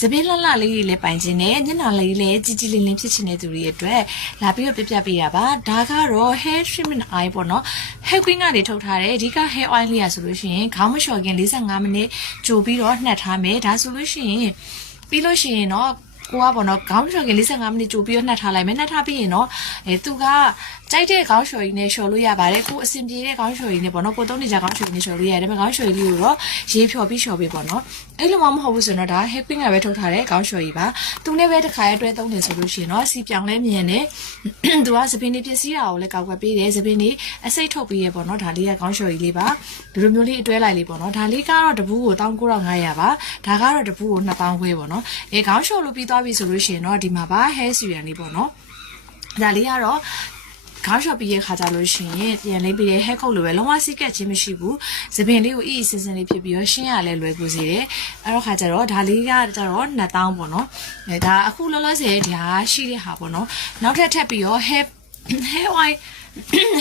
စပင်းလှလှလေးလေးပိုင်ခြင်းနဲ့ညနာလေးလေးကြီးကြီးလင်းလင်းဖြစ်ခြင်းတဲ့သူတွေအတွက်လာပြီးတော့ပြပေးရပါဒါကတော့ hair treatment oil ပေါ့နော် hair queen ကနေထုတ်ထားတယ်အဓိက hair oil လေးရဆိုလို့ရှိရင်ခေါင်းမလျှော်ခင်45မိနစ်ကြိုပြီးတော့နှက်ထားမယ်ဒါဆိုလို့ရှိရင်ပြီးလို့ရှိရင်တော့ကိုကပေါ့နော်ခေါင်းလျှော်ခင်45မိနစ်ကြိုပြီးတော့နှက်ထားလိုက်မယ်နှက်ထားပြီးရင်တော့သူကကြိုက်တဲ့ခေါင်းလျှော်ရည်နဲ့လျှော်လို့ရပါတယ်ကိုအဆင်ပြေတဲ့ခေါင်းလျှော်ရည်နဲ့ပေါ့နော်ကိုသုံးနေကြခေါင်းလျှော်ရည်နဲ့လျှော်လို့ရတယ်ဒါပေမဲ့ခေါင်းလျှော်ရည်လေးကိုတော့ရေးဖြော်ပြီးလျှော်ပေးပေါ့နော်အဲ့လိုမှမဟုတ်ဘူးဆိုတော့ဒါ hair queen ကပဲထုတ်ထားတဲ့ခေါင်းလျှော်ရည်ပါသူနဲ့ပဲတစ်ခါရဲတွဲသုံးတယ်ဆိုလို့ရှိရင်တော့စီပြောင်လဲမြင်တယ်သူကစပင်းလေးပစ္စည်းတာကိုလည်းကောက်ွက်ပေးတယ်စပင်းလေးအစိတ်ထုတ်ပေးရပေါ့နော်ဒါလေးကခေါင်းလျှော်ရည်လေးပါဒီလိုမျိုးလေးအတွဲလိုက်လေးပေါ့နော်ဒါလေးကတော့တပူးကို19500ပါဒါကတော့တပူးကို2000ခွဲပေါ့နော်ခေါင်းလျှော်လို့ပြီးသွားပြီဆိုလို့ရှိရင်တော့ဒီမှာပါ hair serum လေးပေါ့နော်ဒါလေးကတော့ခေါင်းလျှော်ပြီးရခါကြလို့ရှိရင်ပြန်လေးပြီးတဲ့ hair coat လိုပဲလုံးဝစိတ်ကက်ခြင်းမရှိဘူးသပင်လေးကိုအီအစင်စင်လေးဖြစ်ပြီးတော့ရှင်းရလဲလွယ်ကူစေတယ်အဲ့တော့ခါကြတော့ဒါလေးကကြတော့2000ပေါ့နော်ဒါအခုလောလောဆယ်ဒါရှိတဲ့ဟာပေါ့နော်နောက်ထပ်ပြီးတော့ hair oil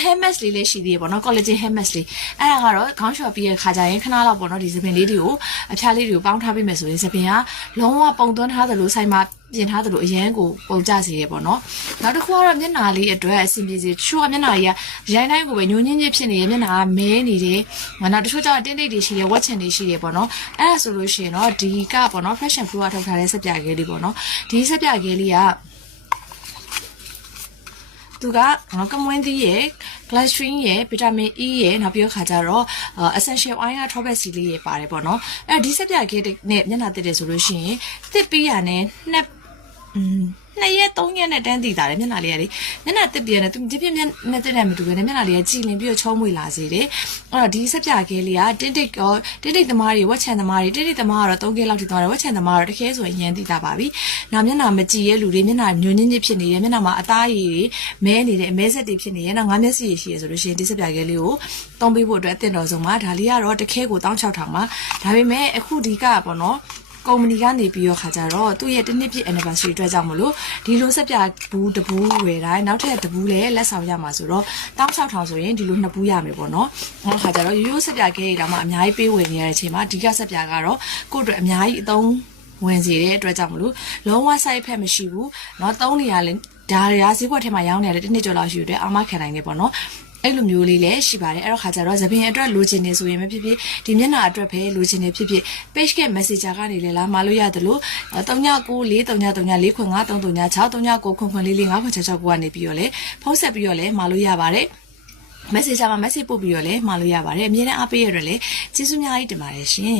hair mask လေးလည်းရှိသေးတယ်ပေါ့နော် collagen hair mask လေးအဲ့ဒါကတော့ခေါင်းလျှော်ပြီးရခါကြရင်ခဏလောက်ပေါ့နော်ဒီသပင်လေးတွေကိုအဖျားလေးတွေကိုပေါင်းထားပေးမယ်ဆိုရင်သပင်ကလုံးဝပုံသွင်းထားသလိုဆိုင်မှာပြင်ထားသလိုအရန်ကိုပုံကြစေရပေါ့နော်နောက်တစ်ခုကတော့မျက်နှာလေးအတွက်အဆင်ပြေစေချိုးကမျက်နှာကြီးကရိုင်းတိုင်းကိုပဲညှိုးညင်းချင်းဖြစ်နေရမျက်နှာကမဲနေတယ်နောက်တစ်ချို့ကျတော့တင်းတိတ်တွေရှိတယ်ဝက်ချင်တွေရှိတယ်ပေါ့နော်အဲ့ဒါဆိုလို့ရှိရင်တော့ဒီကပေါ့နော် fresh and blue ကထုတ်ထားတဲ့စက်ပြခဲလေးပေါ့နော်ဒီစက်ပြခဲလေးကသူကကမွင်းသီးရယ် glycerin ရယ် vitamin E ရယ်နောက်ပြီးခါကြတော့ essential oil က tropec စီလေးရယ်ပါတယ်ပေါ့နော်အဲဒီစက်ပြခဲနဲ့မျက်နှာတစ်တယ်ဆိုလို့ရှိရင်တစ်ပြီးရနဲ့2ရက်3ရက်နဲ့တန်းတည်တာလေမျက်နှာလေးကလေမျက်နှာတစ်ပြည့်နဲ့သူဒီပြည့်မျက်နှာတစ်နဲ့မတူဘဲနဲ့မျက်နှာလေးကကြည်လင်ပြီးတော့ချုံးမွေလာစေတယ်အဲ့တော့ဒီစက်ပြခဲလေးကတင်းတိတ်သမားတွေဝက်ချန်သမားတွေတင်းတိတ်သမားကတော့3ကီလောက်ထိသွားတယ်ဝက်ချန်သမားကတော့တစ်ခဲဆိုရင်ရန်တည်တာပါပြီနောက်မျက်နှာမကြည်ရဲ့လူတွေမျက်နှာညှိုးညင်းချင်းဖြစ်နေတယ်မျက်နှာမှာအသားရည်တွေမဲနေတယ်အမဲဆက်တွေဖြစ်နေတယ်နောက်ငါးမျက်စိရည်ရှိရဆိုလို့ရှိရင်ဒီစက်ပြခဲလေးကိုသုံးပေးဖို့အတွက်အသင့်တော်ဆုံးပါဒါလေးကတော့တစ်ခဲကို16000ပါဒါပေမဲ့အခုဒီကပေါ့နော်ကုမ္ပဏီကနေပြီးတော့ခါကြတော့သူ့ရဲ့တစ်နှစ်ပြည့် anniversary အတွက်ကြောင့်မလို့ဒီလိုစက်ပြဘူးတဘူးဝယ်တိုင်းနောက်ထပ်တဘူးလည်းလက်ဆောင်ရမှာဆိုတော့16000ဆိုရင်ဒီလို2ဘူးရမယ်ပေါ့နော်။နောက်ခါကြတော့ရိုးစက်ပြခဲတွေတောင်မှအများကြီးပေးဝယ်နေရတဲ့အချိန်မှာဒီကစက်ပြကတော့ကိုယ့်အတွက်အများကြီးအသုံးဝင်စေတဲ့အတွက်ကြောင့်မလို့လုံးဝ side effect မရှိဘူး။နော်သုံးနေရလဲဒါတွေကဈေးကွက်ထဲမှာရောင်းနေရတဲ့တစ်နှစ်ကျော်လောက်ရှိတဲ့အာမခံနိုင်နေပေါ့နော်။အဲ့လိုမျိုးလေးလည်းရှိပါတယ်အဲ့တော့ခါကြတော့သပင်အတွက်လိုချင်နေဆိုရင်မဖြစ်ဖြစ်ဒီမျက်နှာအတွက်ပဲလိုချင်နေဖြစ်ဖြစ် page က messenger ကနေလည်းလာမလို့ရတယ်လို့39943939633969445966ကနေပြီးတော့လေဖုန်းဆက်ပြီးတော့လေမလို့ရပါတယ် messenger မှာ message ပို့ပြီးတော့လေမလို့ရပါတယ်အမြဲတမ်းအားပေးရတဲ့လေကျေးဇူးများကြီးတင်ပါတယ်ရှင်